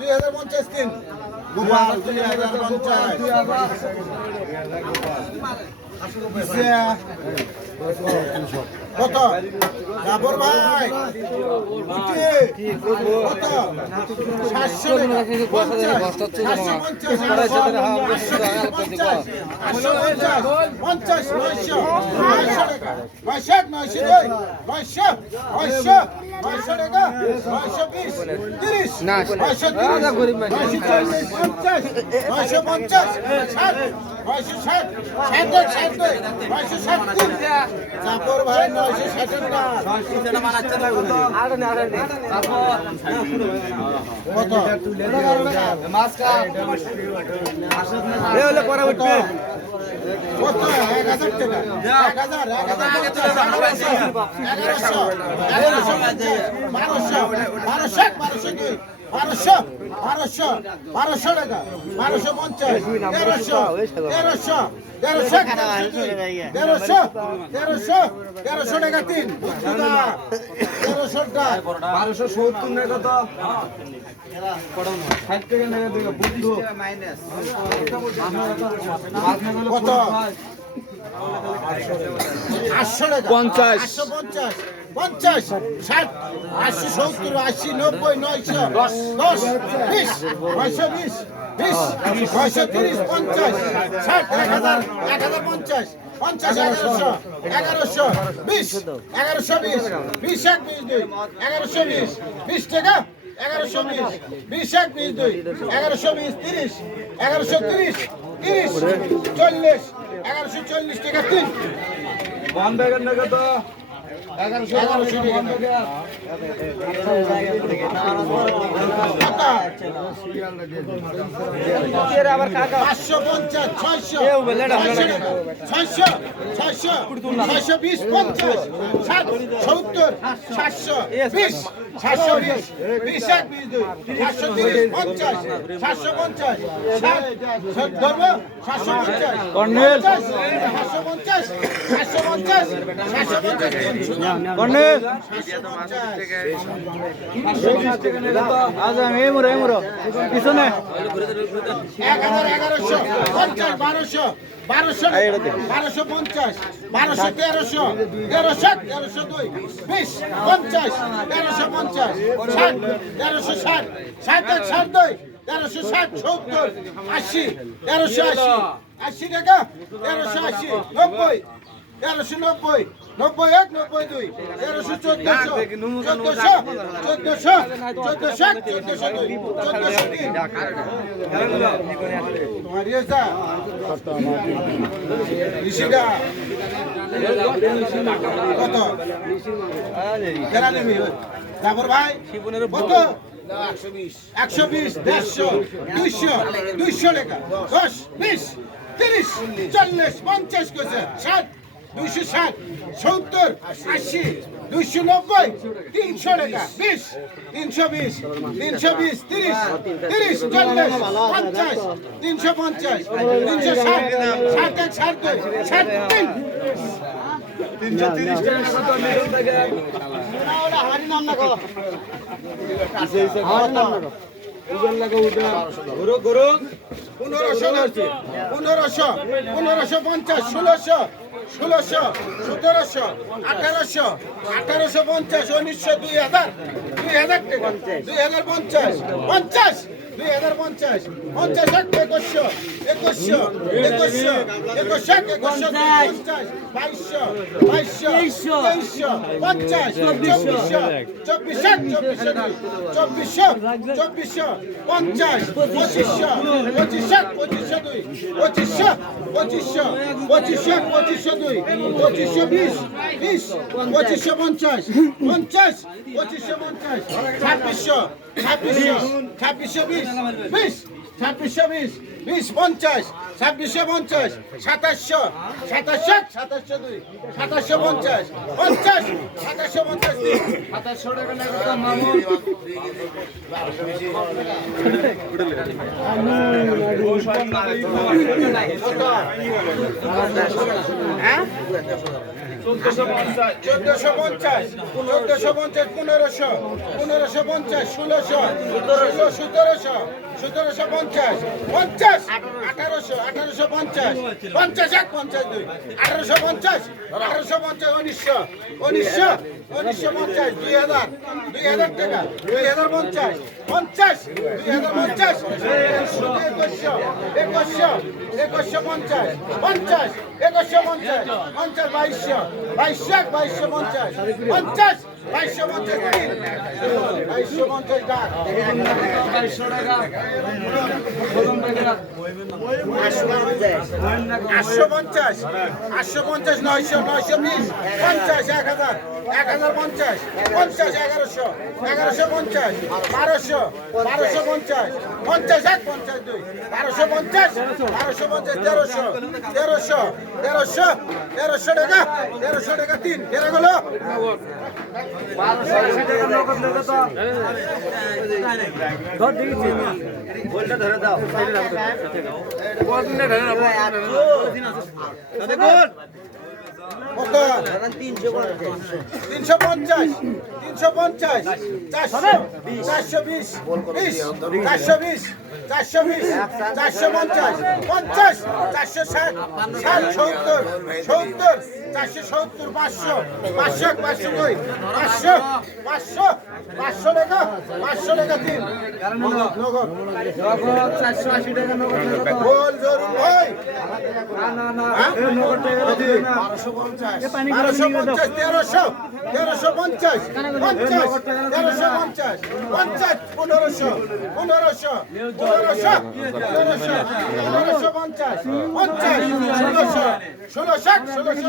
দুই হাজার পঞ্চাশ তিন। গোপাল দুই হাজার পঞ্চাশ। কত জাবর ভাই কত সাতশো পঞ্চাশ নয়শো নয়শো নয়শো নয়শো নয়শো নয়শো নয়শো টাকা নয়শো বিশ তিরিশ নয়শো তিরিশ নয়শো চল্লিশ পঞ্চাশ নয়শো পঞ্চাশ ষাট নয়শো ষাট ষাট নয়শো ষাট হাজার এগারোশো এগারোশো বারোশো বারোশো বারোশো বারোশো বারোশো বারোশো টাকা বারোশো পঞ্চাশ তেরোশো তেরোশো তেরোশো তেরোশো তেরোশো তেরোশো টাকা তিন তেরোশো টাকা বারোশো সত্তর না কত? ষাট টাকা নেবে কত? আটশো টাকা। পঞ্চাশ। পঞ্চাশ। পঞ্চাশ ষাট আটশো সত্তর আশি নব্বই নয়শো দশ। বিশ নয়শো বিশ বিশ নয়শো তিরিশ পঞ্চাশ ষাট এক হাজার এক হাজার পঞ্চাশ পঞ্চাশ এগারোশো এগারোশো বিশ এগারোশো বিশ বিশ এক বিশ দুই এগারোশো বিশ বিশ টাকা এগারোশো বিশ বিশ এক বিশ দুই এগারোশো বিশ তিরিশ এগারোশো তিরিশ তিরিশ চল্লিশ এগারোশো চল্লিশ টাকা তিন। বন্ধ পঞ্চাশ ছয়শো বিশ পঞ্চাশ সত্তর সাতশো বিশ সাতশো বিশ বিশ এক বিশ দুই সাতশো তিরিশ পঞ্চাশ সাতশো পঞ্চাশ সাতশো পঞ্চাশ পঞ্চাশ সাতশো পঞ্চাশ সাতশো পঞ্চাশ সাতশো পঞ্চাশ সাতশো পিছনে এগারোশো পঞ্চাশ বারোশো বারোশো বারোশো পঞ্চাশ বারোশো তেরোশো তেরোশো তেরোশো দুই বিশ পঞ্চাশ তেরোশো পঞ্চাশ ষাট তেরোশো ষাট ষাট এক ষাট দুই তেরোশো ষাট সত্তর আশি তেরোশো আশি আশি টাকা তেরোশো আশি নব্বই তেরোশো নব্বই নব্বই এক নব্বই দুই তেরোশো চোদ্দশো চোদ্দশো চোদ্দশো চোদ্দশো চোদ্দশো দুই চোদ্দশো তিন। ঋষিটা কত? জাফর ভাই কত? একশো বিশ দেড়শো দুইশো দুইশো টাকা দশ বিশ তিরিশ চল্লিশ পঞ্চাশ কেছে ষাট দুইশো ষাট সত্তর আশি দুইশো নব্বই তিনশো টাকা বিশ তিনশো বিশ তিনশো বিশ তিরিশ তিরিশ চল্লিশ পঞ্চাশ তিনশো পঞ্চাশ তিনশো ষাট ষাট এক ষাট দুই ষাট তিন। তিনশো তিরিশ টাকা পনেরোশো পঞ্চাশ ষোলোশো ষোলোশো, সতেরোশো, আঠারোশো আঠারোশো পঞ্চাশ, উনিশশো দুই হাজার দুই হাজার দুই হাজার পঞ্চাশ পঞ্চাশ, দুই হাজার পঞ্চাশ। পঞ্চাশ এক একুশশো একুশশো একুশশো একুশশো এক একুশশো দুই পঞ্চাশ বাইশশো বাইশশো তেইশশো পঞ্চাশ চব্বিশশো চব্বিশ এক চব্বিশশো চব্বিশশো চব্বিশশো পঞ্চাশ পঁচিশশো পঁচিশ এক পঁচিশশো দুই পঁচিশশো পঁচিশশো পঁচিশশো এক পঁচিশশো দুই পঁচিশশো বিশ বিশ পঁচিশশো পঞ্চাশ পঞ্চাশ পঁচিশশো পঞ্চাশ ছাব্বিশশো ছাব্বিশশো ছাব্বিশশো বিশ বিশ ছাব্বিশশো বিশ বিশ পঞ্চাশ ছাব্বিশশো পঞ্চাশ সাতাশশো সাতাশশো সাতাশশো দুই সাতাশশো পঞ্চাশ পঞ্চাশ সাতাশশো পঞ্চাশ সাতাশশো টাকা না কত মামুন কত? হ্যাঁ চোদ্দশো পঞ্চাশ চোদ্দশো পঞ্চাশ পনেরোশো পনেরোশো পঞ্চাশ ষোলোশো ষোলো সতেরোশো সতেরোশো পঞ্চাশ পঞ্চাশ। আঠারোশো আঠারোশো পঞ্চাশ। পঞ্চাশ এক, পঞ্চাশ দুই। আঠারোশো পঞ্চাশ আঠারোশো পঞ্চাশ, উনিশশো। উনিশশো উনিশশো পঞ্চাশ, দুই হাজার। দুই হাজার টাকা, দুই হাজার পঞ্চাশ। পঞ্চাশ, দুই হাজার পঞ্চাশ। একুশশো একুশশো একুশশো পঞ্চাশ। পঞ্চাশ, একুশশো পঞ্চাশ। পঞ্চাশ, বাইশশো। বাইশশো এক, বাইশশো পঞ্চাশ। পঞ্চাশ, বাইশশো পঞ্চাশ তিন। বাইশশো পঞ্চাশ ডাক। গেলো কত তিনশো পঞ্চাশ তিনশো পঞ্চাশ চারশো চারশো বিশ চারশো বিশ চারশো বিশ চারশো পঞ্চাশ পঞ্চাশ চারশো ষাট ষাট সত্তর সত্তর চারশো সত্তর, পাঁচশো পাঁচশো পাঁচশো দুই, পাঁচশো পাঁচশো পাঁচশো টাকা পাঁচশো টাকা তিন। নগদ বল জোর ভাই বারোশো পঞ্চাশ, তেরোশো তেরোশো পঞ্চাশ পঞ্চাশ, তেরোশো পঞ্চাশ পঞ্চাশ, পনেরোশো পনেরোশো পনেরোশো পনেরোশো পনেরোশো পঞ্চাশ পঞ্চাশ, ষোলোশো ষোলোশো ষোলোশো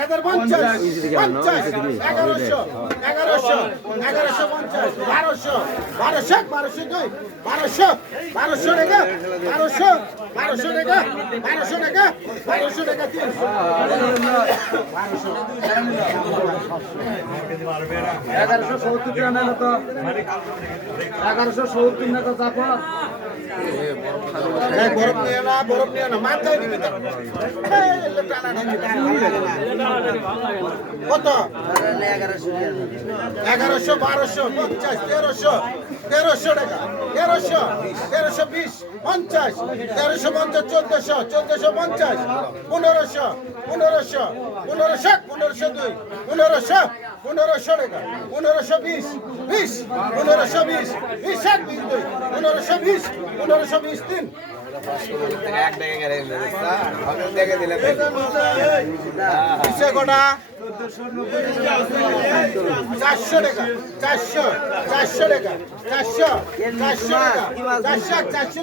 হাজার পঞ্চাশ পঞ্চাশ এগারোশো এগারোশো এগারোশো পঞ্চাশ বারোশো বারোশো বারোশো দুই বারোশো বারোশো টাকা বারোশো বারোশো টাকা বারোশো টাকা বারোশো টাকা তিন। এগারোশো সত্তর টাকা নেন তো। এগারোশো সত্তর না তো বরফ নিয়ে না বরফ নিয়ে না মাথায় নিবি। কত? এগারোশো বারোশো পঞ্চাশ তেরোশো। তেরোশো টাকা তেরোশো তেরোশো বিশ পঞ্চাশ তেরোশো পঞ্চাশ চোদ্দশো চোদ্দশো পঞ্চাশ পনেরোশো পনেরোশো পনেরোশো পনেরোশো দুই পনেরোশো পনেরোশো টাকা পনেরোশো বিশ বিশ পনেরোশো বিশ বিশ এক বিশ দুই পনেরোশো বিশ পনেরোশো বিশ তিন। বিশে গোটা? চারশো টাকা চারশো চারশো টাকা চারশো চারশো টাকা চারশো চারশো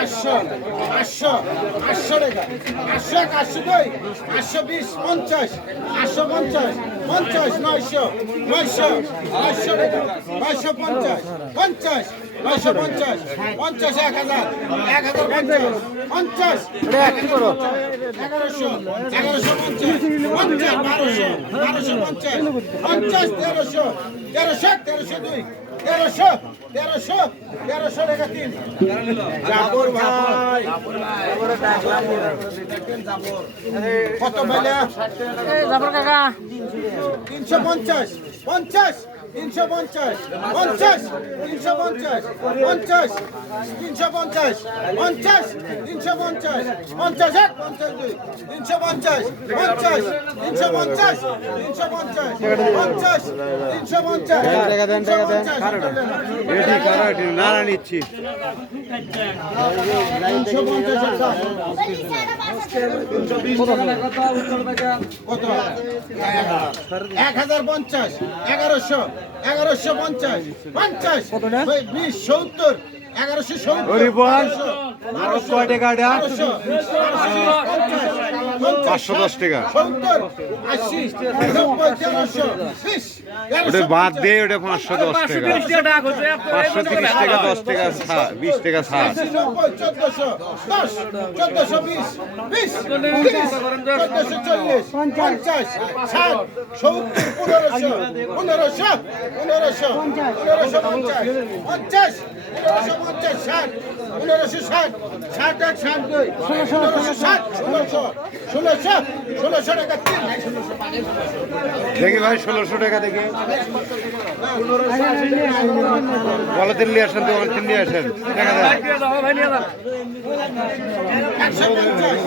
আটশো আটশো বিশ পঞ্চাশ আটশো পঞ্চাশ পঞ্চাশ নয়শো নয়শো নয়শো নয়শো পঞ্চাশ পঞ্চাশ নয়শো পঞ্চাশ পঞ্চাশ এক হাজার এক হাজার পঞ্চাশ পঞ্চাশ এগারোশো এগারোশো পঞ্চাশ পঞ্চাশ বারোশো বারোশো পঞ্চাশ পঞ্চাশ তেরোশো তেরোশো তেরোশো দুই তেরোশো তেরোশো তেরোশো টাকা তিন। জাফর ভাই। কত বেলা জাফর কাকা। তিনশো পঞ্চাশ পঞ্চাশ। তিনশো পঞ্চাশ পঞ্চাশ তিনশো পঞ্চাশ পঞ্চাশ তিনশো পঞ্চাশ পঞ্চাশ তিনশো পঞ্চাশ পঞ্চাশ এক পঞ্চাশ দুই তিনশো পঞ্চাশ পঞ্চাশ তিনশো পঞ্চাশ তিনশো পঞ্চাশ পঞ্চাশ তিনশো পঞ্চাশ টাকা দেন, টাকা দেন। তিনশো পঞ্চাশ না না নিচ্ছি তিনশো পঞ্চাশ কত এক হাজার পঞ্চাশ এগারোশো এগারোশো পঞ্চাশ পঞ্চাশ বিশ সত্তর পাঁচশো দশ টাকা। ওটা বাদ দিয়ে ওটা পাঁচশো দশ টাকা। পাঁচশো তিরিশ টাকা দশ টাকা বিশ টাকা ছাড় পঞ্চাশ, ষাট, সত্তর, পনেরোশো, পনেরোশো, পনেরোশো, পনেরোশো পঞ্চাশ, পঞ্চাশ, পনেরোশো ষাট, পনেরোশো ষাট, ষাট এক, ষাট দুই, পনেরোশো ষাট, ষোলোশো, ষোলোশো, ষোলোশো টাকা তিন, দেখি ভাই ষোলোশো টাকা দেখি বলো তিন নিয়ে আসেন দোকান তিন নিয়ে আসেন একশো পঞ্চাশ,